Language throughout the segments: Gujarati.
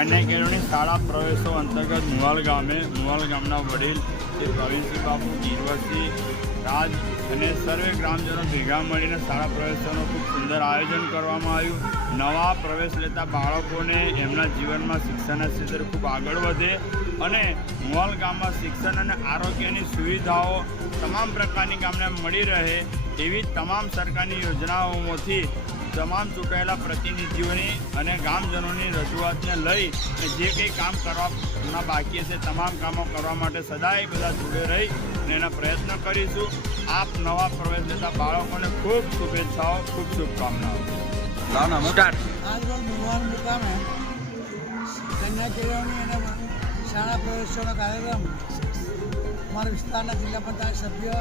કન્યા કેળવણી શાળા પ્રવેશો અંતર્ગત મુવાલ ગામે, મુવાલ ગામના વડીલ શ્રી પ્રવીણસિંહ બાપુ ગીરવરસિંહ રાજ અને સર્વે ગ્રામજનો ભેગા મળીને શાળા પ્રવેશોનું ખૂબ સુંદર આયોજન કરવામાં આવ્યું. નવા પ્રવેશ લેતા બાળકોને એમના જીવનમાં શિક્ષણના ક્ષેત્રે ખૂબ આગળ વધે અને મુવાલ ગામમાં શિક્ષણ અને આરોગ્યની સુવિધાઓ તમામ પ્રકારની ગામને મળી રહે એવી તમામ સરકારની યોજનાઓમાંથી તમામ ચૂંટાયેલા પ્રતિનિધિઓની અને ગામજનોની રજૂઆતને લઈ જે કંઈ કામ કરવાના બાકી હશે તમામ કામો કરવા માટે સદાય બધા જોડે રહી અને એના પ્રયત્ન કરીશું. આપ નવા પ્રવેશ લેતા બાળકોને ખૂબ શુભેચ્છાઓ ખૂબ શુભકામનાઓ. સ્ટાર્ટ. આજરોજ મુવાન મુકામે કન્યા કેળવણી અને શાળા પ્રવેશોનો કાર્યક્રમ અમારા વિસ્તારના જિલ્લા પંચાયત સભ્ય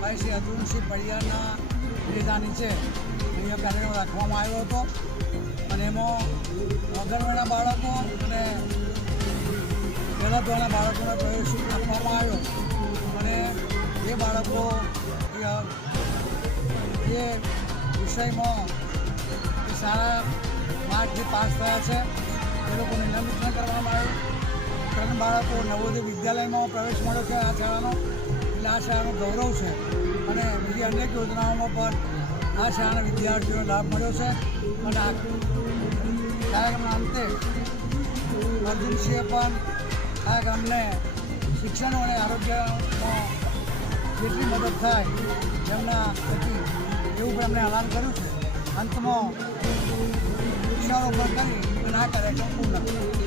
ભાઈ શ્રી અર્જુનસિંહ પડિયાના નેતાની નીચે અહીંયા કાર્યક્રમ રાખવામાં આવ્યો હતો. અને એમાં અગરવાના બાળકો અને પહેલા ધોરણના બાળકોને પ્રવેશ આપવામાં આવ્યો. અને એ બાળકો એ વિષયમાં સારા માર્ક જે પાસ થયા છે, એ લોકોને નિલંબિત ન કરવામાં આવ્યું ત્રણ બાળકો નવોદય વિદ્યાલયમાં પ્રવેશ મળ્યો છે આ શાળાનો. એટલે આ શાળાનું ગૌરવ છે. અને બીજી અનેક યોજનાઓમાં પણ આ શાળાના વિદ્યાર્થીઓને લાભ મળ્યો છે અને આ કાર્યક્રમના અંતે અર્જુનસિંહે પણ આ ગામને શિક્ષણ અને આરોગ્યમાં જેટલી મદદ થાય એમના થકી એવું પણ એમણે એલાન કર્યું છે. અંતમાં વૃક્ષારોપણ કરી અને આ કાર્યક્રમ પૂર્ણ કર્યો.